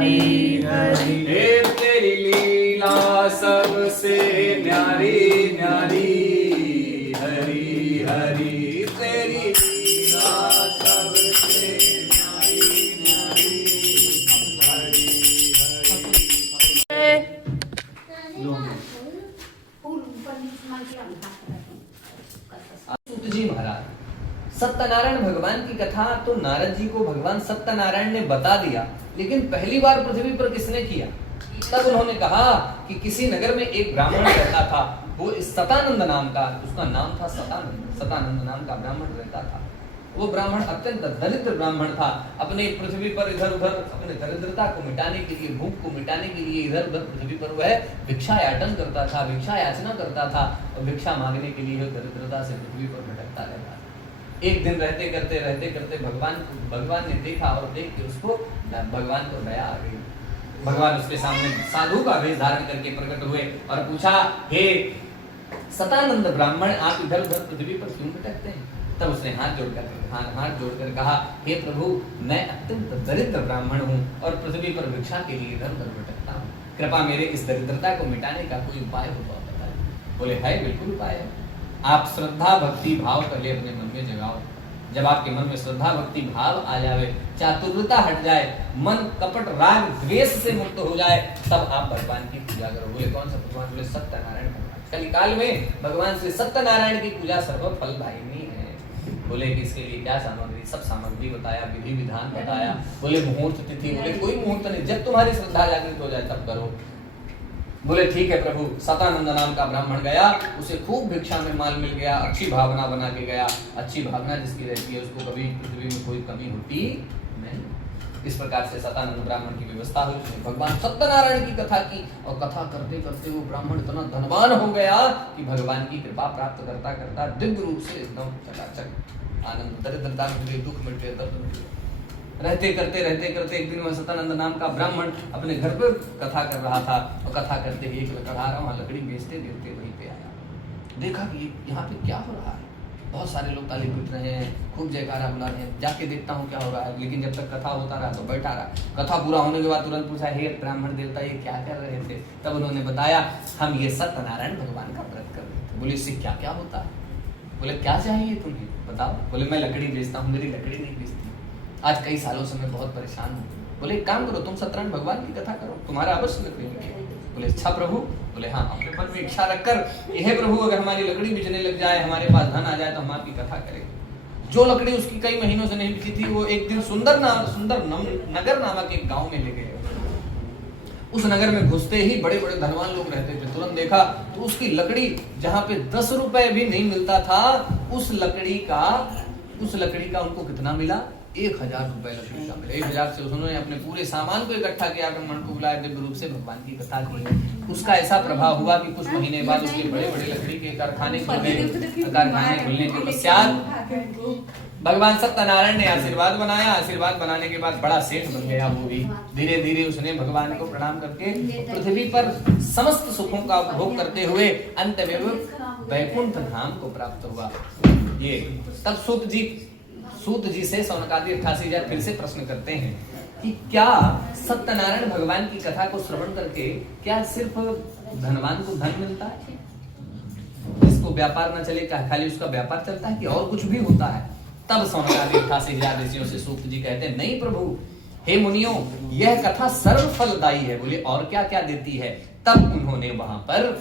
हरि हरि। हे तेरी लीला सबसे न्यारी न्यारी, हरि हरि तेरी लीला सबसे न्यारी न्यारी, हरि हरि। सूत जी महाराज, सत्यनारायण भगवान की कथा तो नारद जी को भगवान सत्यनारायण ने बता दिया, लेकिन पहली बार पृथ्वी पर किसने किया? तब उन्होंने कहा कि किसी नगर में एक ब्राह्मण रहता था, वो सतानंद नाम का, उसका नाम था सतानंद, सतानंद नाम का ब्राह्मण रहता था। वो ब्राह्मण अत्यंत दरिद्र ब्राह्मण था। अपने पृथ्वी पर इधर उधर अपने दरिद्रता को मिटाने के लिए, भूख को मिटाने के लिए इधर उधर पृथ्वी पर वह भिक्षा याचन करता था, भिक्षा याचना करता था और भिक्षा मांगने के लिए दरिद्रता से पृथ्वी पर भटकता रहता था। एक दिन रहते करते भगवान ने देखा और देख के उसको भगवान को दया आ गई। भगवान उसके सामने साधु का वेश धारण करके प्रकट हुए और पूछा, हे सतानंद ब्राह्मण, आप इधर उधर पृथ्वी पर क्यों भटकते हैं? तब उसने हाथ जोड़कर कहा, हे प्रभु, मैं अत्यंत दरिद्र ब्राह्मण हूँ और पृथ्वी पर भिक्षा के लिए इधर उधर भटकता हूँ। कृपा मेरे इस दरिद्रता को मिटाने का कोई उपाय हो तो बताइए। बोले, है बिल्कुल उपाय है। आप श्रद्धा भक्ति भाव पहले अपने मन में जगाओ। जब आपके मन में श्रद्धा भक्ति भाव आ जाए, चातुर्यता हट जाए, मन कपट राग द्वेष से मुक्त हो जाए, तब आप भगवान की पूजा करो। बोले, कौन सा भगवान? बोले, सत्यनारायण भगवान। कलिकाल में भगवान श्री सत्यनारायण की पूजा सर्व फलदायिनी है। बोले कि इसके लिए क्या सामग्री? सब सामग्री बताया, विधि विधान बताया। बोले, मुहूर्त तिथि? बोले, कोई मुहूर्त नहीं, जब तुम्हारी श्रद्धा जागृत हो जाए तब करो। बोले, ठीक है प्रभु। सतानंद नाम का ब्राह्मण गया, उसे खूब भिक्षा में माल मिल गया, अच्छी भावना बना के गया। अच्छी भावना जिसकी रहती है उसको कभी पृथ्वी में कोई कमी होती नहीं। इस प्रकार से सतानंद ब्राह्मण की व्यवस्था हुई। उसने भगवान सत्यनारायण की कथा की और कथा करते करते वो ब्राह्मण इतना धनवान हो गया कि भगवान की कृपा प्राप्त करता करता दिव्य रूप से एकदम चकाचक आनंद, दरिद्रता मिटे, दुख मिटे, दर्द मिटे। रहते करते एक दिन वह सतानंद नाम का ब्राह्मण अपने घर पर कथा कर रहा था और कथा करते ही एक लकड़हारा वहां लकड़ी बेचते देते वहीं पे आया। देखा कि यहाँ पे क्या हो रहा है, बहुत सारे लोग ताली पीट रहे हैं, खूब जयकारा बुला रहे हैं। जाके देखता हूँ क्या हो रहा है। लेकिन जब तक कथा होता रहा तो बैठा रहा। कथा पूरा होने के बाद तुरंत पूछा, हे ब्राह्मण देवता, ये क्या कर रहे थे? तब उन्होंने बताया, हम ये सत्यनारायण भगवान का व्रत कर रहे थे। बोले, इससे क्या क्या होता है? बोले, क्या चाहिए तुम्हें बताओ? बोले, मैं लकड़ी बेचता हूँ, मेरी लकड़ी नहीं बेचती, आज कई सालों से मैं बहुत परेशान हूँ। बोले, एक काम करो, तुम सत्यनारायण भगवान की कथा करो, तुम्हारा अवश्य लकड़ी मिलेगी। बोले, अच्छा प्रभु। बोले, हाँ, अपने मन में इच्छा रखकर, यह प्रभु अगर हमारी लकड़ी बिकने लग जाए, हमारे पास धन आ जाए तो हम आपकी कथा करेंगे। जो लकड़ी उसकी कई महीनों से नहीं बिकी थी, वो एक दिन सुंदर नगर नामक एक गांव में ले गए। उस नगर में घुसते ही बड़े बड़े धनवान लोग रहते थे। तुरंत देखा तो उसकी लकड़ी, जहां पे 10 रुपए भी नहीं मिलता था, उस लकड़ी का उनको कितना मिला? 1000 रुपए लकड़ी का मिला। 1000 से उन्होंने अपने पूरे सामान को इकट्ठा किया, ब्राह्मण को बुलाया, दिव्य रूप से भगवान की कथा की। उसका ऐसा प्रभाव हुआ कि कुछ महीने बाद उसके बड़े बड़े लकड़ी के कारखाने खुलने के पश्चात भगवान सत्यनारायण ने आशीर्वाद बनाया। आशीर्वाद बनाने के बाद बड़ा सेठ बन गया वो भी। धीरे धीरे उसने भगवान को प्रणाम करके पृथ्वी पर समस्त सुखों का उपभोग करते हुए अंत में वैकुंठ धाम को प्राप्त हुआ। ये तब सूत जी से सौनकादि 88,000 फिर से प्रश्न करते हैं कि क्या सत्यनारायण भगवान की कथा को श्रवण करके क्या सिर्फ धनवान को धन मिलता है? जिसको व्यापार न चले क्या खाली उसका व्यापार चलता है कि और कुछ भी होता है? तब सौनकादि 88,000 ऋषियों से सूत जी कहते हैं, नहीं प्रभु, हे मुनियों, यह कथा सर्व फलदायी है। बोले, और क्या क्या देती है? तब उन्होंने वहां पर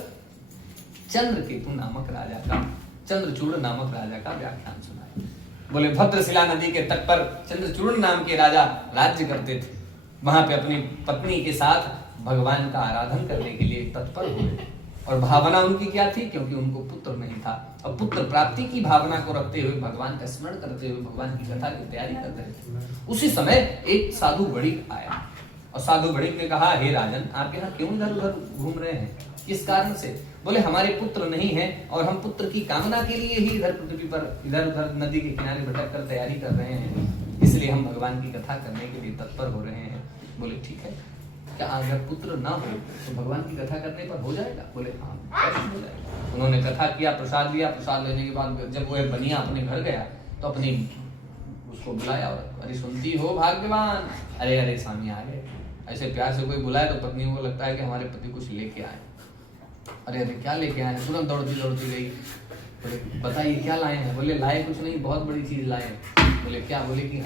चंद्रकेतु नामक राजा का, चंद्रचूड़ नामक राजा का व्याख्यान सुनाया। बोले, भद्रशिला नदी के तट पर चंद्रचूड़ नाम के राजा राज्य करते थे। वहां पे अपनी पत्नी के साथ भगवान का आराधन करने के लिए तत्पर हुए। और भावना उनकी क्या थी? क्योंकि उनको पुत्र नहीं था और पुत्र प्राप्ति की भावना को रखते हुए भगवान का स्मरण करते हुए भगवान की कथा की तैयारी कर रहे थे। उसी समय एक साधु बड़िक आया और साधु बड़िक ने कहा, हे राजन, आप यहाँ क्यों इधर उधर घूम रहे हैं? किस कारण से? बोले, हमारे पुत्र नहीं है और हम पुत्र की कामना के लिए ही इधर पृथ्वी पर इधर उधर नदी के किनारे भटक कर तैयारी कर रहे हैं, इसलिए हम भगवान की कथा करने के लिए तत्पर हो रहे हैं। बोले, ठीक है, क्या अगर पुत्र ना हो तो भगवान की कथा करने पर हो जाएगा? बोले, हाँ, हो जाएगा। उन्होंने कथा किया, प्रसाद लिया। प्रसाद लेने के बाद जब वह बनिया अपने घर गया तो अपनी उसको बुलाया और, अरे सुनती हो भाग्यवान? अरे अरे स्वामी आ गए। ऐसे प्यार से कोई बुलाए तो पत्नियों को लगता है कि हमारे पति कुछ लेके आए। अरे अरे क्या लेके आए हैं, तुरंत दौड़ती दौड़ती गई, बोले बताइए क्या लाए हैं। बोले लाए कुछ नहीं, बहुत बड़ी चीज लाए हैं। बोले क्या। बोले कि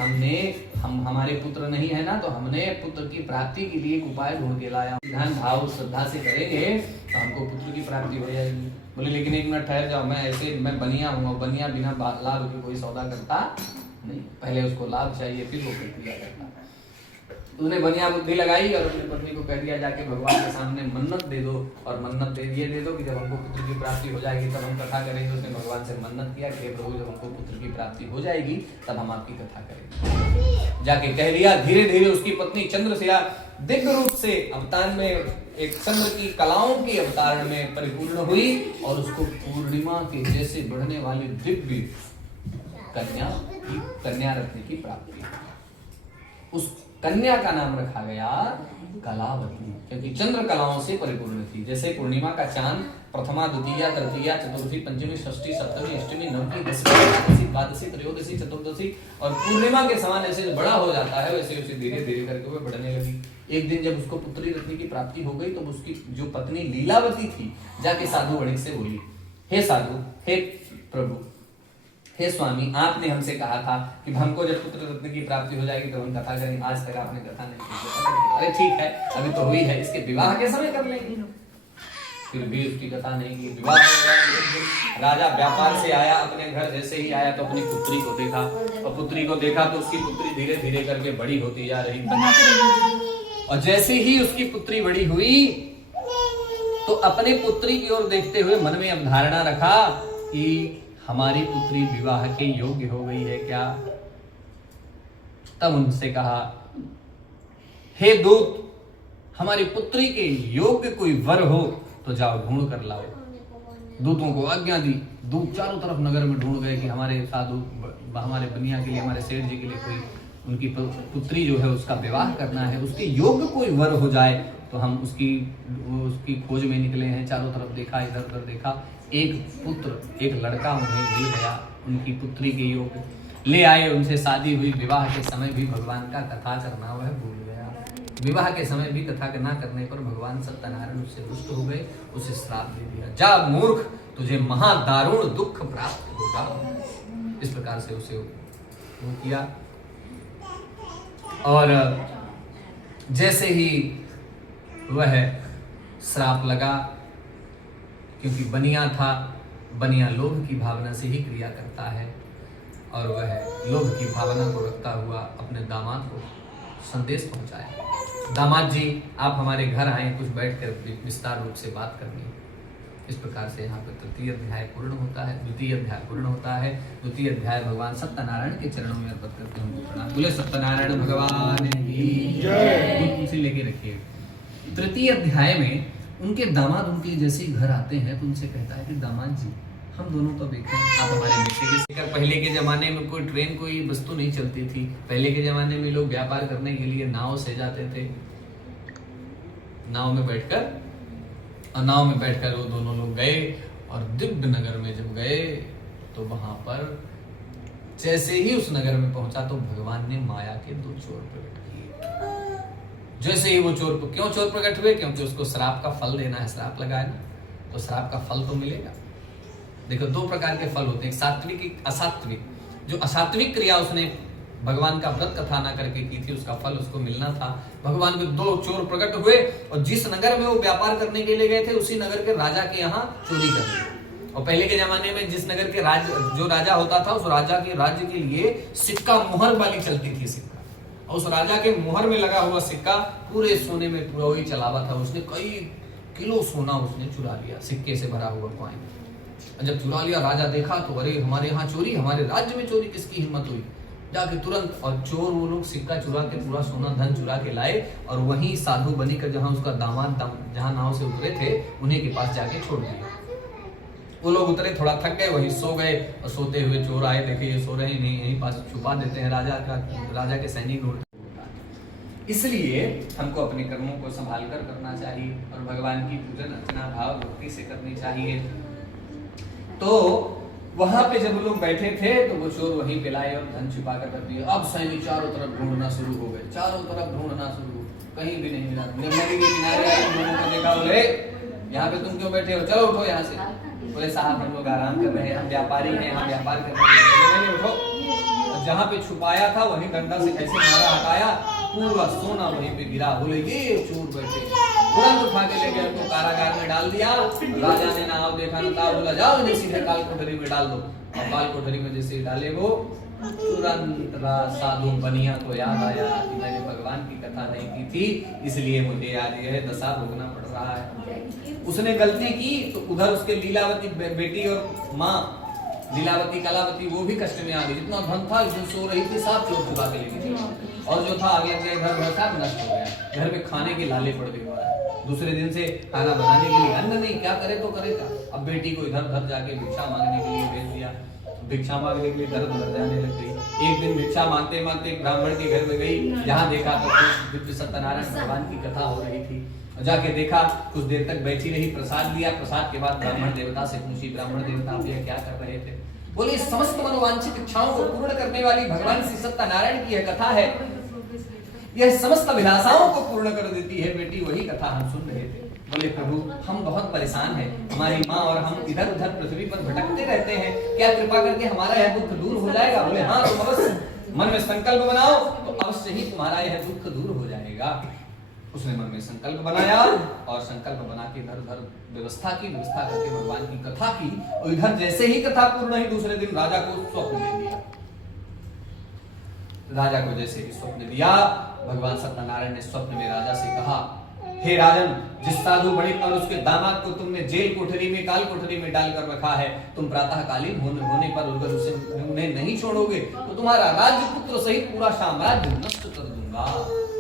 हम हमारे पुत्र नहीं है ना, तो हमने पुत्र की प्राप्ति के लिए एक उपाय ढूंढ के लाया। ध्यान भाव श्रद्धा से करेंगे तो हमको पुत्र की प्राप्ति हो जाएगी। बोले लेकिन एक मिनट ठहर जाओ, मैं बनिया हूँ, बनिया बिना लाभ के कोई सौदा करता नहीं, पहले उसको लाभ चाहिए फिर वो प्रक्रिया करता। उसने बनिया बुद्धि लगाई और अपनी पत्नी को कह दिया जाके भगवान के सामने मन्नत दे दो, और मन्नत दे दो कि जब हमको पुत्र की प्राप्ति हो जाएगी तब हम कथा करेंगे। उसने भगवान से मन्नत किया कि प्रभु जब हमको पुत्र की प्राप्ति हो जाएगी तब हम आपकी कथा करेंगे। जाके कह दिया। धीरे धीरे उसकी पत्नी चंद्रशिला दिव्य रूप से अवतार में एक चंद्र की कलाओं की अवतार में परिपूर्ण हुई और उसको पूर्णिमा के जैसे बढ़ने वाली दिव्य कन्या रत्न की प्राप्ति। उस कन्या का नाम रखा गया कलावती, क्योंकि चंद्र कलाओं से परिपूर्ण थी। जैसे पूर्णिमा का चांद प्रथमा द्वितीया तृतीया चतुर्थी पंचमी षष्ठी सप्तमी अष्टमी नवमी दसवीं एकादशी द्वादशी त्रयोदशी चतुर्दशी और पूर्णिमा के समान ऐसे बड़ा हो जाता है, वैसे उसे धीरे धीरे करके वो बढ़ने लगी। एक दिन जब उसको पुत्री रत्न की प्राप्ति हो गई तो उसकी जो पत्नी लीलावती थी जाके साधु वणिक से बोली, हे साधु, हे प्रभु, हे स्वामी, आपने हमसे कहा था कि हमको जब पुत्र रत्न की प्राप्ति हो जाएगी तो हम कथा करेंगे, आज तक आपने कथा नहीं की। अरे ठीक है, अभी तो हुई है, इसके विवाह के समय कर लेंगे। फिर भी उसकी कथा नहीं की। विवाह राजा व्यापार से आया अपने घर, जैसे ही आया तो अपनी पुत्री को देखा, और पुत्री को देखा तो उसकी पुत्री धीरे धीरे करके बड़ी होती जा रही थी। और जैसे ही उसकी पुत्री बड़ी हुई तो अपने पुत्री की ओर देखते हुए मन में अब धारणा रखा कि हमारी पुत्री विवाह के योग्य हो गई है क्या। तब उनसे कहा, हे दूत, हमारी पुत्री के योग्य कोई वर हो तो जाओ ढूंढ कर लाओ। दूतों को आज्ञा दी। दूत चारों तरफ नगर में ढूंढ गए कि हमारे साधु, हमारे बनिया के लिए, हमारे सेठ जी के लिए कोई उनकी पुत्री जो है उसका विवाह करना है, उसके योग्य कोई वर हो जाए तो हम उसकी खोज में निकले हैं। चारों तरफ देखा, इधर उधर देखा, एक पुत्र, एक लड़का उन्हें मिल गया, उनकी पुत्री के योग्य ले आए। उनसे शादी हुई। विवाह के समय भी भगवान का कथा करना वह भूल गया। विवाह के समय भी कथा न करने पर भगवान सत्यनारायण उससे रुष्ट हो गए, उसे श्राप दे दिया, जा मूर्ख, तुझे महादारुण दुख प्राप्त होगा। इस प्रकार से उसे वो किया। और जैसे ही वह श्राप लगा, क्योंकि बनिया था, बनिया लोभ की भावना से ही क्रिया करता है, और वह लोभ की भावना को रखता हुआ अपने दामाद को संदेश पहुंचाया, दामाद जी आप हमारे घर आए, कुछ बैठकर विस्तार रूप से बात करनी है। इस प्रकार से यहाँ पर तृतीय अध्याय पूर्ण होता है, द्वितीय अध्याय पूर्ण होता है। द्वितीय अध्याय भगवान सत्यनारायण के चरणों में अर्पित करते हैं। बोले सत्यनारायण भगवान की जय। उनसे लेके रखिए। तृतीय अध्याय में उनके दामाद उनके जैसे घर आते हैं तो उनसे कहता है कि दामाद जी, हम दोनों तो बेटे हैं, आप हमारे बेटे के। पहले के जमाने में कोई ट्रेन, कोई वस्तु नहीं चलती थी। पहले के जमाने में लोग व्यापार करने के लिए नाव से जाते थे, नाव में बैठकर वो दोनों लोग गए। और दिव्य नगर में जब गए तो वहां पर जैसे ही उस नगर में पहुंचा तो भगवान ने माया के दो चोर प्रकट किए। जैसे ही वो क्यों चोर प्रकट हुए? क्योंकि उसको श्राप का फल देना है, श्राप लगाया ना, तो श्राप का फल तो मिलेगा। देखो दो प्रकार के फल होते हैं, सात्विक, एक असात्विक। जो असात्विक क्रिया उसने भगवान का व्रत कथा ना करके की थी, उसका फल उसको मिलना था। भगवान के दो चोर प्रकट हुए और जिस नगर में वो व्यापार करने के लिए गए थे उसी नगर के राजा के यहाँ चोरी कर दी। और पहले के जमाने में जिस नगर के जो राजा होता था, उस राजा के राज्य के लिए सिक्का मुहर वाली चलती थी सिक्का, और उस राजा के मुहर में लगा हुआ सिक्का पूरे सोने में पूरा वही चलावा था। उसने कई किलो सोना उसने चुरा लिया, सिक्के से भरा हुआ कॉइन। जब चुरा लिया, राजा देखा तो अरे हमारे यहाँ चोरी, हमारे राज्य में चोरी, किसकी हिम्मत हुई? जाके तुरंत, और चोर वो लोग सिक्का चुरा के पूरा सोना धन चुरा के लाए और वहीं साधु बनी कर जहाँ उसका दामाद जहाँ नाव से उतरे थे उन्हीं के पास जाके छोड़ दिया। वो लोग उतरे, थोड़ा थक गए, वहीं सो गए, और सोते हुए चोर आए, देखे ये सो रहे नहीं, यहीं पास छुपा देते हैं। राजा के सैनिक लौट। इसलिए हमको अपने कर्मों को संभाल कर करना चाहिए और भगवान की पूजन अर्चना भाव भक्ति से करनी चाहिए। तो वहां पे जब लोग बैठे थे तो वो चोर वहीं पे लाए और धन छिपा कर रख दिए। अब सैनिक चारों तरफ ढूंढना शुरू हो गए, चारों तरफ ढूंढना शुरू। कहीं भी नहीं मिला। जब नदी के किनारे आए उन्होंने तो देखा, बोले यहाँ पे तुम क्यों बैठे हो, चलो उठो यहाँ से। बोले साहब हम लोग आराम कर रहे हैं, हम व्यापारी हैं, हम व्यापार कर रहे हैं। बोले नहीं उठो। और जहाँ पे छुपाया था वहीं डंडा से ऐसे मारा, हटाया, पूरा सोना वहीं पे गिरा। बोले ये चोर बैठे, तुरंत उठा के ले गए, उनको कारागार में डाल दिया। राजा ने ना आओ देखा ना था, बोला जाओ इन्हें सीधे काल कोठरी में डाल दो। और काल कोठरी में जैसे डाले वो, तुरंत साधु बनिया को याद आया कि मैंने भगवान की कथा नहीं की थी, इसलिए मुझे आज यह दशा भोगना पड़ रहा है। उसने गलती की तो उधर उसके लीलावती बेटी और माँ लीलावती कलावती वो भी कष्ट में आ गई। जितना धन था जो सो रही थी सब चोर चुरा के ले गई, और जो था आगे आगे घर घर सब नष्ट हो गया। घर में खाने के लाले पड़ गए। दूसरे दिन से खाना बनाने के लिए अन्न नहीं, क्या करे तो करे क्या। अब बेटी को इधर उधर जाके भिक्षा मांगने के लिए भेज दिया। भिक्षा मांगने के लिए घर उधर जाने लग गई। एक दिन भिक्षा मांगते मांगते एक ब्राह्मण के घर में गई, जहाँ देखा तो दिव्य सत्यनारायण भगवान की कथा हो रही थी। जाके देखा, कुछ देर तक बैठी रही, प्रसाद लिया। प्रसाद के बाद ब्राह्मण देवता से पूछी, ब्राह्मण देवता आप यह क्या कर रहे थे। बोले समस्त मनोवांछित इच्छाओं को पूर्ण करने वाली भगवान श्री सत्यनारायण की यह कथा है, यह समस्त अभिलाषाओं को पूर्ण कर देती है बेटी, वही कथा हम सुन रहे थे। बोले प्रभु हम बहुत परेशान हैं, हमारी माँ और हम इधर उधर पृथ्वी पर भटकते रहते हैं, क्या कृपा करके हमारा यह दुख दूर हो जाएगा। बोले हाँ तुम अवश्य मन में संकल्प बनाओ तो अवश्य ही तुम्हारा यह दुख दूर हो जाएगा। उसने मन में संकल्प बनाया और संकल्प बना के इधर उधर व्यवस्था करके भगवान की कथा की। और इधर जैसे ही कथा पूर्ण हुई, दूसरे दिन राजा को स्वप्न दे दिया। राजा को जैसे ही स्वप्न दिया, भगवान सत्यनारायण ने स्वप्न में राजा से कहा, हे राजन, जिस साधु बड़े और उसके दामाद को तुमने जेल कोठरी में काल कोठरी में डालकर रखा है, तुम प्रातःकालीन होने पर अगर उसे उन्हें नहीं छोड़ोगे तो तुम्हारा राज्य पुत्र सहित पूरा साम्राज्य नष्ट कर दूंगा।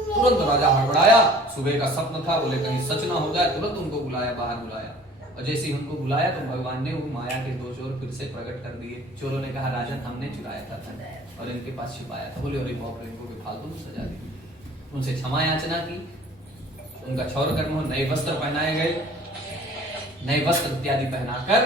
तुरंत राजा हड़बड़ाया, सुबह का स्वप्न था, बोले कहीं सच ना हो जाए। तुरंत उनको बुलाया, बाहर बुलाया, और जैसे ही उनको बुलाया तो भगवान ने वो माया के दो चोर फिर से प्रकट कर दिए। चोरों ने कहा राजन हमने चुराया था और इनके पास छिपाया था। बोले अरे बाप रे, इनको भी फालतू में सजा दी। उनसे क्षमा याचना की, उनका क्षौर कर्म, नए वस्त्र पहनाए गए, नए वस्त्र इत्यादि पहनाकर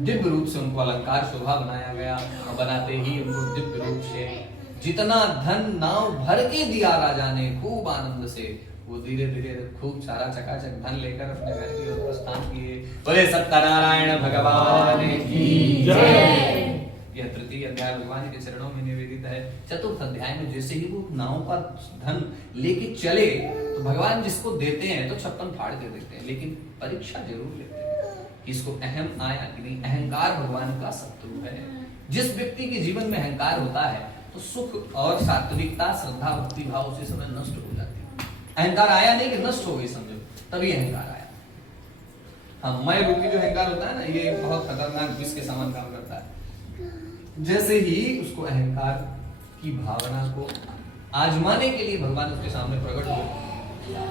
दिव्य रूप से उनको अलंकार शोभा बनाया गया। और बनाते ही उनको दिव्य रूप से जितना धन नाव भर के दिया राजा ने खूब आनंद से, वो धीरे धीरे खूब सारा चकाचक धन लेकर अपने घर की ओर प्रस्थान किए। बोले सत्यनारायण भगवान की जय। यह तृतीय अध्याय भगवान के चरणों में निवेदित है। चतुर्थ अध्याय में जैसे ही वो नाव का धन लेके चले तो भगवान जिसको देते हैं तो छप्पन फाड़ के देते हैं, लेकिन परीक्षा जरूर लेते हैं कि इसको अहम आया कि नहीं। अहंकार भगवान का शत्रु है। जिस व्यक्ति के जीवन में अहंकार होता है तो सुख और सात्विकता, श्रद्धा, भक्ति भाव उसी समय नष्ट हो जाती है। अहंकार आया नहीं कि नष्ट हो गई, समझो, तभी अहंकार आया। हाँ, मैं रूपी जो अहंकार होता है ना, ये बहुत खतरनाक विष के समान काम करता है। जैसे ही उसको अहंकार की भावना को आजमाने के लिए भगवान उसके सामने प्रकट हुए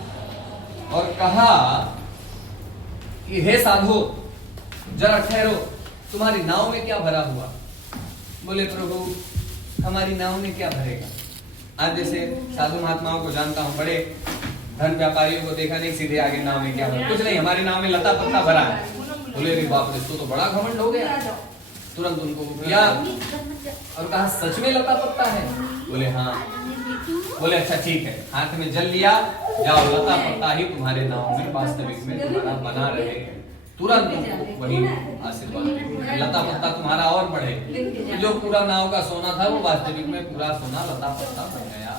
और कहा कि हे साधु जरा ठहरो, तुम्हारी नाव में क्या भरा हुआ। बोले प्रभु हमारी नाव में क्या भरेगा। आज जैसे साधु महात्माओं को जानता हूँ, बड़े धन व्यापारियों को देखा नहीं, सीधे आगे नाव में क्या भरा, कुछ नहीं, हमारी नाव में लता पत्ता भरा है। बोले रे बाप रे, तो बड़ा घमंड हो गया। तुरंत उनको किया और कहा सच में लता पत्ता है। बोले हाँ। बोले अच्छा ठीक है, हाथ में जल लिया, जाओ लता पत्ता ही तुम्हारे नाव में वास्तविक में तुम्हारा बना रहे। तुरंत वही आशीर्वाद, लता पत्ता तुम्हारा और बढ़े। जो पूरा नाव का सोना था वो वास्तविक में पूरा सोना लता पत्ता बन गया।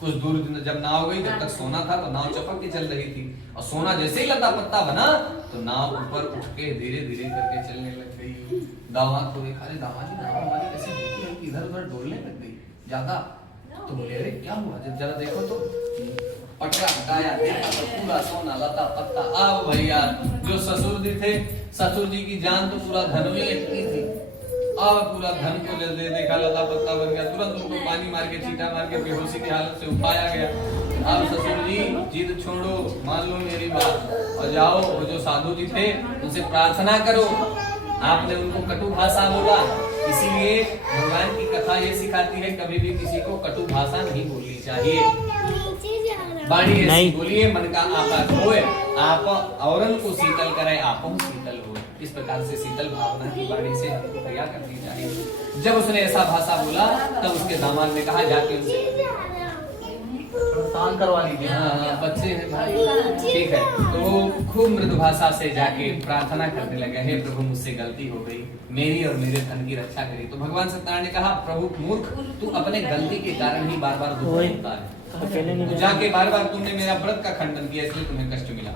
कुछ दूर जब नाव गई, जब तक सोना था तो नाव चपक के चल रही थी, और सोना जैसे ही लता पत्ता बना तो नाव ऊपर उठ के धीरे धीरे करके चलने लग गई। दामाद को देखा, अरे दामाद जी नाव हमारी कैसे देखी है कि इधर उधर डोलने लग गई ज्यादा। तो बोले अरे क्या हुआ, जब जरा देखो तो पटका हटाया, देखा तो पूरा सोना लता पत्ता। अब भैया जो ससुर जी थे, ससुर जी की जान तो पूरा धन में लटकी थी। अब पूरा धन को ले देखा लता पत्ता बन गया। तुरंत उनको पानी मार के, चीटा मार के बेहोशी की हालत से उठाया गया। अब ससुर जी जिद छोड़ो, मान लो मेरी बात और जाओ, वो जो साधु जी थे उनसे प्रार्थना करो। आपने उनको कटु भाषा बोला, इसीलिए भगवान की कथा ये सिखाती है कभी भी किसी को कटु भाषा नहीं बोलनी चाहिए। बाणी ऐसी बोलिए मन का आपा होए, आप औरन को शीतल करे, आप शीतल हो। इस प्रकार से शीतल भावना की बाणी से हमको क्रिया करनी चाहिए। जब उसने ऐसा भाषा बोला तब उसके दामाद ने कहा जाके उनसे थोड़ा शांत करवा लीजिए। हाँ, बच्चे हैं भाई। ठीक है, तो खूब मृदु भाषा से जाके प्रार्थना करने लगे, हे प्रभु मुझसे गलती हो गई, मेरी और मेरे धन की रक्षा करी। तो भगवान सत्यनारायण ने कहा, प्रभु मूर्ख, तू अपने गलती के कारण ही बार बार दुख होता है। तो जाके बार बार तुमने मेरा व्रत का खंडन किया, इसलिए तुम्हें कष्ट मिला।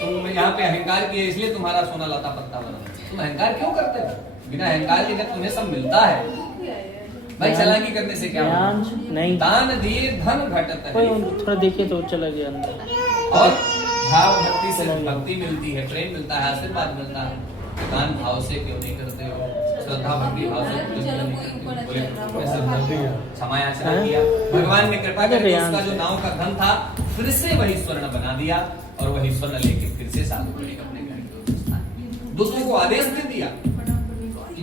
तुम यहाँ पे अहंकार किया, इसलिए तुम्हारा सोना लता पत्ता बना। तुम अहंकार क्यों करते हो? बिना अहंकार के जब तुम्हें सब मिलता है भाई, चालाकी करने से क्या होगा? नहीं, दान दिए धन घटत है। थोड़ा देखिए तो चला गया अंदर। और भाव भक्ति से भक्ति मिलती है, प्रेम मिलता है, आशीर्वाद मिलता है। दान भाव से क्यों नहीं करते हो? श्रद्धा भक्ति भाव से क्यों नहीं करते हो? क्षमा याचना किया, भगवान ने कृपा करके उसका जो नाव का धन था फिर से वही स्वर्ण बना दिया, और वही स्वर्ण लेके फिर से साधु बड़े अपने घर के स्थान। दूसरों को आदेश दे दिया,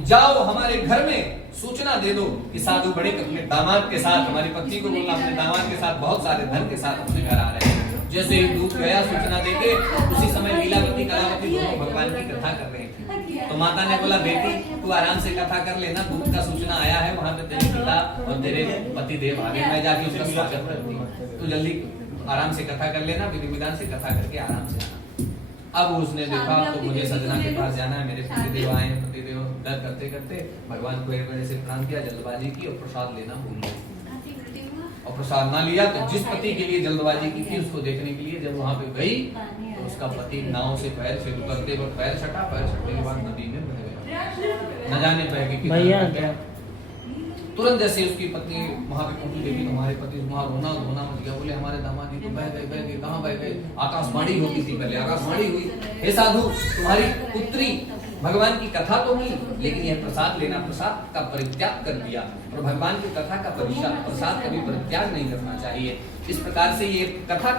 जाओ हमारे घर में सूचना दे दो कि साधु बड़े अपने दामाद के साथ, हमारी पत्नी को बोलना अपने दामाद के साथ बहुत सारे धन के साथ अपने घर आ रहे हैं। जैसे ही दूत गया सूचना देके, उसी समय लीलावती कलावती दोनों भगवान की कथा कर रहे थे। तो माता ने बोला, बेटी तू आराम से कथा कर लेना, दूत का सूचना आया है, वहां पे तेरे पिता और तेरे पति देव आ गए, मैं जाके उसका स्वागत करती हूँ, तो जल्दी आराम से कथा कर लेना, विधि विधान से कथा करके आराम से आना। अब उसने देखा तो मुझे सजना के पास जाना है, मेरे पतिदेव आए हैं। पतिदेव दर्द करते करते भगवान को एक बड़े से प्रणाम किया, जल्दबाजी की और प्रसाद लेना भूल गए। और प्रसाद ना लिया तो जिस पति के लिए जल्दबाजी की थी उसको देखने के लिए जब वहां पे गई तो उसका पति नाव से पैर से उतरते वक्त पैर छटा, पैर छटने के बाद नदी में बह गया, न जाने बह के कितना गया। तुरंत जैसे उसकी पत्नी वहां पे पहुंची, देखी हमारे पति वहां रोना धोना मच गया। बोले हमारे दामाद जी तो बह गए, कहाँ बह गए? आकाशवाणी होती थी पहले, आकाशवाणी हुई, हे साधु तुम्हारी पुत्री भगवान की कथा तो की, लेकिन यह प्रसाद लेना, प्रसाद का परित्याग कर दिया। और भगवान की कथा का प्रसाद कभी परित्याग नहीं करना चाहिए। इस प्रकार से ये कथा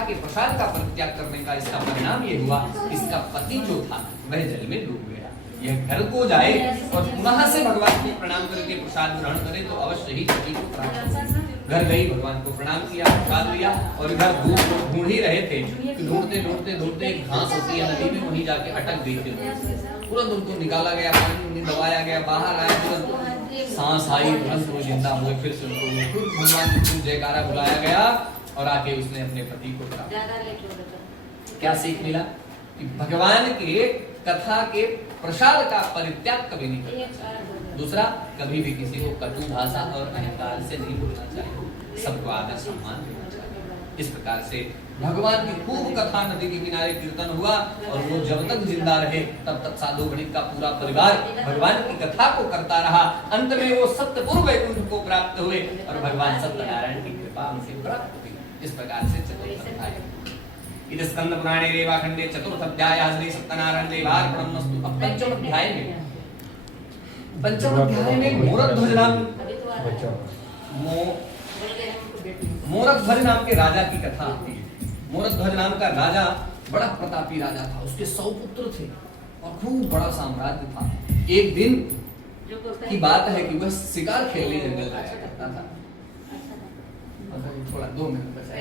के प्रसाद का परित्याग करने का इसका परिणाम ये हुआ, इसका पति जो था वह जल में डूब गया। यह घर को जाए और पुनः से भगवान को प्रणाम करके प्रसाद ग्रहण करे तो अवश्य ही पति को प्राप्त होगा। घर गई, भगवान को प्रणाम किया, प्रसाद लिया, और इधर ढूंढ ही रहे थे, ढूंढते घास होती है नदी में, वहीं जाके अटक गई थी। तुरंत उनको निकाला गया, पानी दबाया गया, बाहर आया, तुरंत सांस आई, तुरंत वो जिंदा हुए। फिर से उनको भगवान को जयकारा बुलाया गया और आके उसने अपने पति को प्राप्त। क्या सीख मिला? कि भगवान के कथा के प्रसाद का परित्याग कभी नहीं करना चाहिए। दूसरा, कभी भी किसी को कटु भाषा और अहंकार से नहीं बोलना चाहिए, सबको आदर सम्मान देना चाहिए। इस प्रकार से भगवान की खूब कथा नदी के किनारे कीर्तन हुआ, और वो जब तक जिंदा रहे तब तक साधु गणित का पूरा परिवार भगवान की कथा को करता रहा। अंत में वो सत्यपुर वैकुंठ को प्राप्त हुए और भगवान सत्यनारायण की कृपा उनसे प्राप्त हुई। इस प्रकार से चतुर्थ अध्याय इस स्कंद पुराणे रेवाखंडे चतुर्थ अध्याय श्री सत्यनारायण देवार्पणमस्तु। अब पंचम अध्याय में मोरध्वज नाम के राजा की कथा आती है। मोरध्वज नाम का राजा बड़ा प्रतापी राजा था, उसके 100 पुत्र थे और खूब बड़ा साम्राज्य था। एक दिन की बात है कि वह शिकार खेलने जंगल जाया करता था। थोड़ा 2 मिनट बचा।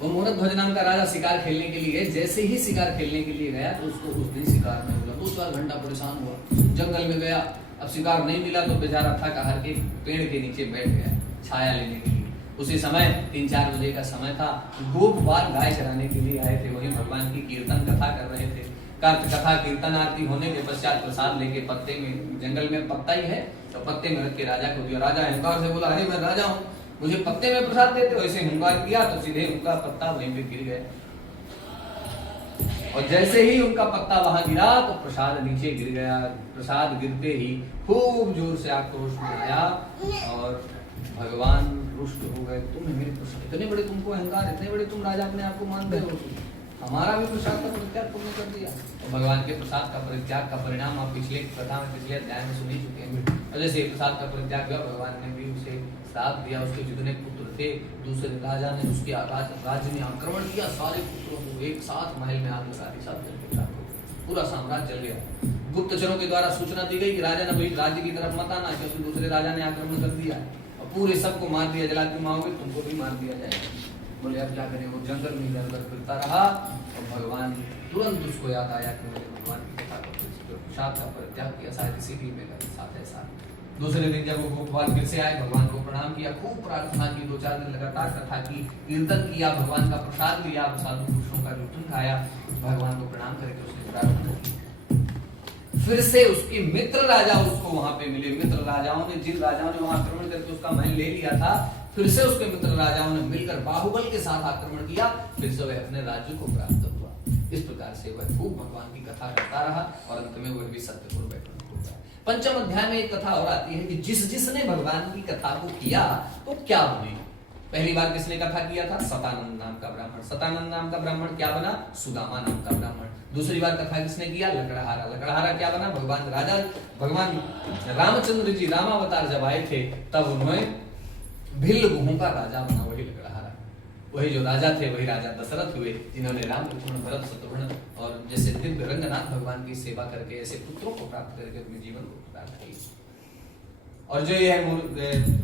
वो मोरध्वज नाम का राजा शिकार खेलने के लिए, जैसे ही शिकार खेलने के लिए गया तो उसको उस दिन शिकार नहीं मिला। 2-4 घंटा परेशान हुआ, जंगल में गया, अब शिकार नहीं मिला तो बेचारा थक हार के पेड़ के नीचे बैठ गया छाया लेने के लिए। उसी समय 3-4 बजे का समय था, गोपवाल गाय चराने के लिए आए थे, वहीं भगवान की कीर्तन कथा कर रहे थे। कथा कीर्तन आरती होने के पश्चात प्रसाद लेके पत्ते में, जंगल में पत्ता ही है तो पत्ते में रख के राजा को दिया। राजा अहंकार से बोला, अरे मैं राजा हूँ, मुझे पत्ते में प्रसाद देते हो? ऐसे हुंकार किया तो सीधे उनका पत्ता वहीं पे गिर गया, और जैसे ही उनका पत्ता वहां गिरा तो प्रसाद नीचे गिर गया। प्रसाद गिरते ही खूब जोर से आक्रोश में आया और भगवान रुष्ट हो गए। तुम मेरे प्रसाद, इतने बड़े तुमको अहंकार, इतने बड़े तुम राजा अपने आप को मानते हो, हमारा भी प्रसाद का परित्याग तुमने कर दिया। तो भगवान के प्रसाद का परित्याग का परिणाम आप पिछले कथा में, पिछले अध्याय में सुन ही चुके हैं। और जैसे प्रसाद का परित्याग हुआ, भगवान ने भी उसे श्राप दिया। उसके जितने पुत्र थे, दूसरे राजा ने उसके राज्य में आक्रमण किया, सारे पुत्रों को एक साथ महल में आग लगा दी, सब जल गया, पूरा साम्राज्य जल गया। गुप्तचरों के द्वारा सूचना दी गई कि राजा ने भाई राज्य की तरफ मत आना, क्योंकि दूसरे राजा ने आक्रमण कर दिया और पूरे सबको मार दिया, जला तुम आओगे तुमको भी मार दिया जाएगा। बोले अब क्या करें? वो जंगल में इधर फिरता रहा और भगवान तुरंत उसको याद आया कि मैंने भगवान की कथा को प्रसाद का परित्याग किया, शायद इसीलिए मेरे साथ ऐसा दूसरे दिन जब वो गोपाल फिर से आए, भगवान को प्रणाम किया, खूब प्रार्थना की, 2-4 दिन लगातार कथा की, कीर्तन किया, भगवान का प्रसाद लिया, साधु पुरुषों का लुटन खाया, भगवान को प्रणाम करके उसने प्रार्थना की। फिर से उसके मित्र राजा उसको वहां पे मिले। मित्र राजाओं ने, जिन राजाओं ने वहां आक्रमण करके उसका महल ले लिया था, फिर से उसके मित्र राजाओं ने मिलकर बाहुबल के साथ आक्रमण किया, फिर से वह अपने राज्य को प्राप्त हुआ। इस प्रकार से वह खूब भगवान की कथा करता रहा और अंत में वह भी सत्यपुर बैठा। पंचम अध्याय में एक कथा और आती है कि जिसने भगवान की कथा को किया तो क्या बने। पहली बार किसने कथा किया था? सतानंद नाम का ब्राह्मण। सतानंद नाम का ब्राह्मण क्या बना? सुदामा नाम का ब्राह्मण। दूसरी बार कथा किसने किया? लकड़हारा। लकड़हारा क्या बना? भगवान रामचंद्र जी रामावतार जब आए थे तब उन्होंने भिल्ल गुहों का राजा बना, वही लकड़हारा। वही जो राजा थे वही राजा दशरथ हुए, जिन्होंने राम लक्ष्मण भरत शत्रुघ्न और जैसे दिव्य रंगनाथ भगवान की सेवा करके ऐसे पुत्रों को प्राप्त करके अपने जीवन को प्राप्त किया। और जो यह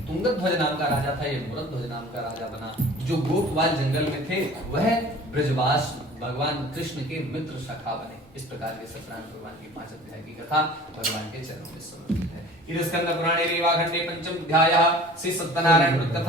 तुंगध्वज नाम का राजा था, ये मूरध्वज नाम का राजा बना। जो गोपवाल जंगल में थे वह ब्रजवास भगवान कृष्ण के मित्र सखा बने। इस प्रकार के सत्यनारायण भगवान की 5 अध्याय की कथा भगवान के चरणों में समर्पित है। इस स्कंद पुराणे रेवाखंडे 5म अध्यायः श्री सत्यनारायण कथा।